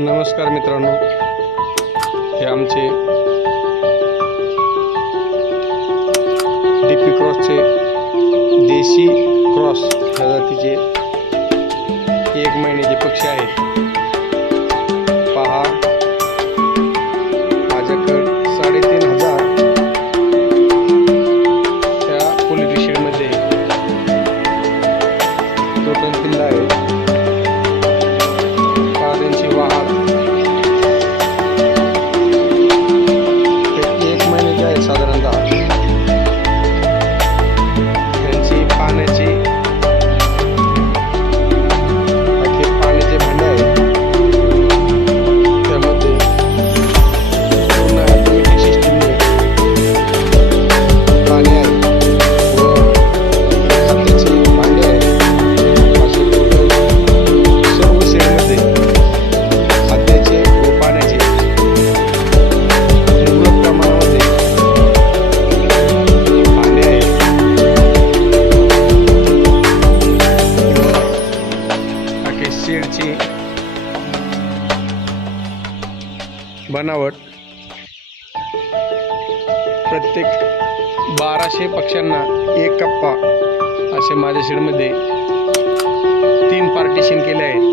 नमस्कार मित्रांनो. हे आमचे डी पी क्रॉसचे देशी क्रॉस ह्या जातीचे एक महिन्याचे पक्षी आहेत. पहा. माझ्याकडे साडेतीन हजार त्या पोलिटिशियनमध्ये टोटल पिल्ला आहे. शेडची बनावट. प्रत्येक बाराशे पक्ष्यांना एक कप्पा असे माझ्या शेडमध्ये तीन पार्टिशन केले आहेत.